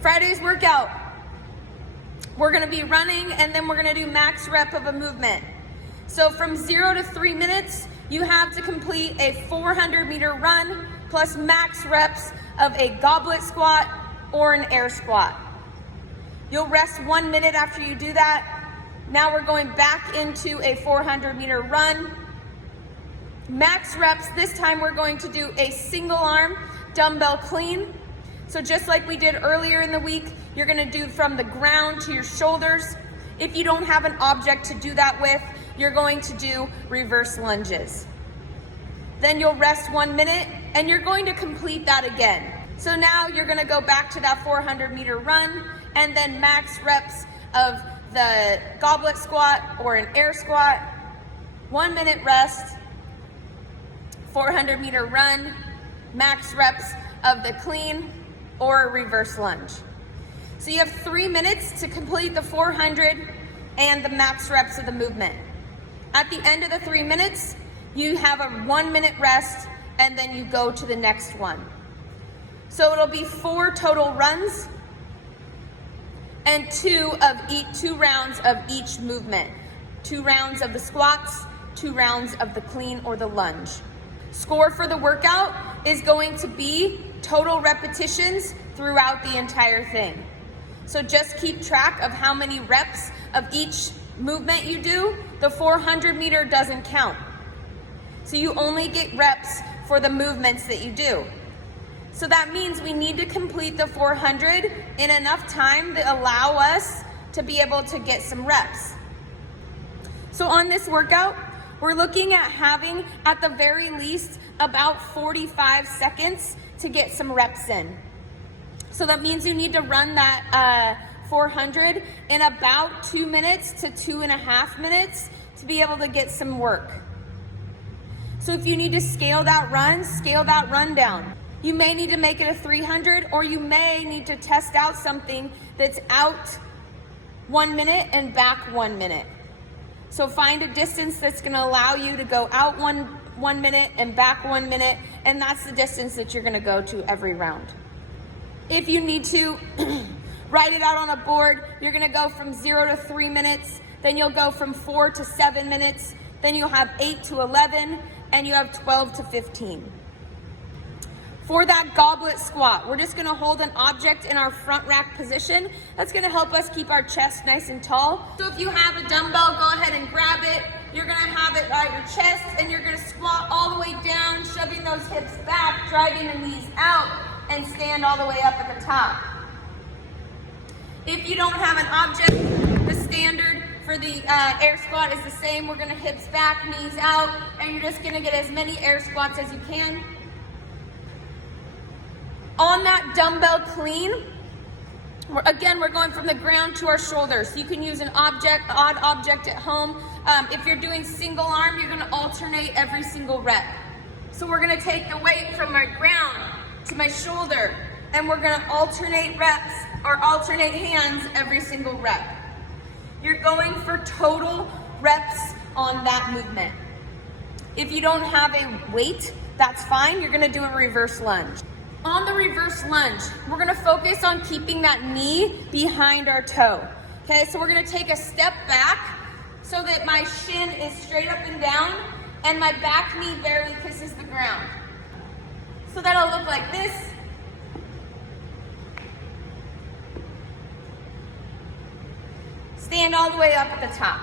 Friday's workout, we're gonna be running and then we're gonna do max rep of a movement. So from 0 to 3 minutes, you have to complete a 400-meter run plus max reps of a goblet squat or an air squat. You'll rest 1 minute after you do that. Now we're going back into a 400-meter run. Max reps, this time we're going to do a single arm dumbbell clean. So just like we did earlier in the week, you're gonna do from the ground to your shoulders. If you don't have an object to do that with, you're going to do reverse lunges. Then you'll rest 1 minute and you're going to complete that again. So now you're gonna go back to that 400-meter run and then max reps of the goblet squat or an air squat, 1 minute rest, 400-meter run, max reps of the clean or a reverse lunge. So you have 3 minutes to complete the 400 and the max reps of the movement. At the end of the 3 minutes, you have a 1 minute rest and then you go to the next one. So it'll be 4 total runs and 2 rounds of each movement. 2 rounds of the squats, 2 rounds of the clean or the lunge. Score for the workout is going to be total repetitions throughout the entire thing. So just keep track of how many reps of each movement you do. The 400 meter doesn't count. So you only get reps for the movements that you do. So that means we need to complete the 400 in enough time to allow us to be able to get some reps. So on this workout, we're looking at having, at the very least, about 45 seconds to get some reps in. So that means you need to run that 400 in about 2 minutes to 2.5 minutes to be able to get some work. So if you need to scale that run down. You may need to make it a 300, or you may need to test out something that's out 1 minute and back 1 minute. So find a distance that's gonna allow you to go out one minute and back 1 minute, and that's the distance that you're gonna go to every round. If you need to write it out on a board, you're gonna go from 0 to 3 minutes, then you'll go from 4 to 7 minutes, then you'll have 8 to 11, and you have 12 to 15. For that goblet squat, we're just gonna hold an object in our front rack position. That's gonna help us keep our chest nice and tall. So if you have a dumbbell, go ahead and grab it. You're gonna have it by your chest and you're gonna squat all the way down, shoving those hips back, driving the knees out, and stand all the way up at the top. If you don't have an object, the standard for the air squat is the same. We're gonna hips back, knees out, and you're just gonna get as many air squats as you can. On that dumbbell clean, we're going from the ground to our shoulders. You can use an odd object at home. If you're doing single arm, you're gonna alternate every single rep. So we're gonna take the weight from my ground to my shoulder, and we're gonna alternate reps or alternate hands every single rep. You're going for total reps on that movement. If you don't have a weight, that's fine. You're gonna do a reverse lunge. On the reverse lunge, we're gonna focus on keeping that knee behind our toe. Okay, so we're gonna take a step back so that my shin is straight up and down and my back knee barely kisses the ground. So that'll look like this. Stand all the way up at the top.